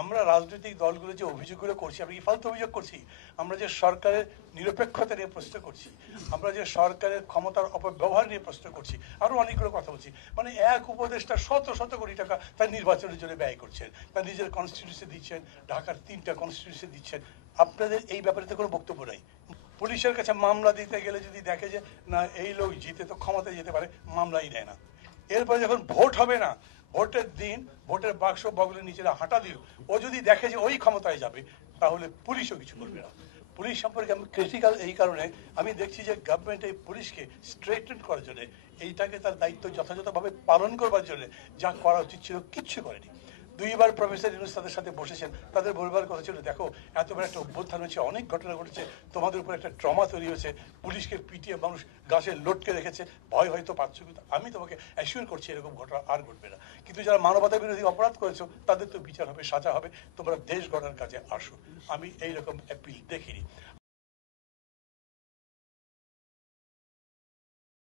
আমরা রাজনৈতিক দলগুলো যে অভিযোগগুলো করছি, আমরা কি ফালতু অভিযোগ করছি? আমরা যে সরকারের নিরপেক্ষতা নিয়ে প্রশ্ন করছি, আমরা যে সরকারের ক্ষমতার অপব্যবহার নিয়ে প্রশ্ন করছি, আরো অনেকগুলো কথা বলছি। মানে এক উপদেষ্টা শত শত কোটি টাকা তার নির্বাচনের জন্য ব্যয় করছেন, তার নিজের কনস্টিটিউন্সি দিচ্ছেন, ঢাকার 3টা কনস্টিটিউন্সি দিচ্ছেন। আপনাদের এই ব্যাপারে তো কোনো বক্তব্য নাই। পুলিশের কাছে মামলা দিতে গেলে যদি দেখে যে না এই লোক জিতে তো ক্ষমতায় যেতে পারে, মামলাই দেয় না। এরপরে যখন ভোট হবে না, ভোটের দিন ভোটের বাক্স বগলের নিচে হাঁটা দিল, ও যদি দেখে যে ওই ক্ষমতায় যাবে, তাহলে পুলিশও কিছু করবে না। পুলিশ সম্পর্কে আমি ক্রিটিক্যাল এই কারণে, আমি দেখছি যে গভর্নমেন্ট এই পুলিশকে স্ট্রেটন করার জন্য, এইটাকে তার দায়িত্ব যথাযথভাবে পালন করবার জন্য যা করা উচিত ছিল কিচ্ছু করেনি। 2বার প্রফেসর ইউনূস তাদের সাথে বসেছেন, তাদের বলবার কথা ছিল দেখো এত বড় একটা অভ্যুত্থান হয়েছে, অনেক ঘটনা ঘটেছে, তোমাদের উপর একটা ট্রমা তৈরি হয়েছে, পুলিশকে পিটিয়ে মানুষ গাছে লটকে রেখেছে, ভয় হয়তো পাচ্ছ, কিন্তু আমি তোমাকে অ্যাসিওর করছি এরকম ঘটনা আর ঘটবে না। কিন্তু যারা মানবতা বিরোধী অপরাধ করেছো তাদের তো বিচার হবে, সাজা হবে, তোমরা দেশ গড়ার কাজে আসো। আমি এইরকম অ্যাপিল দেখিনি।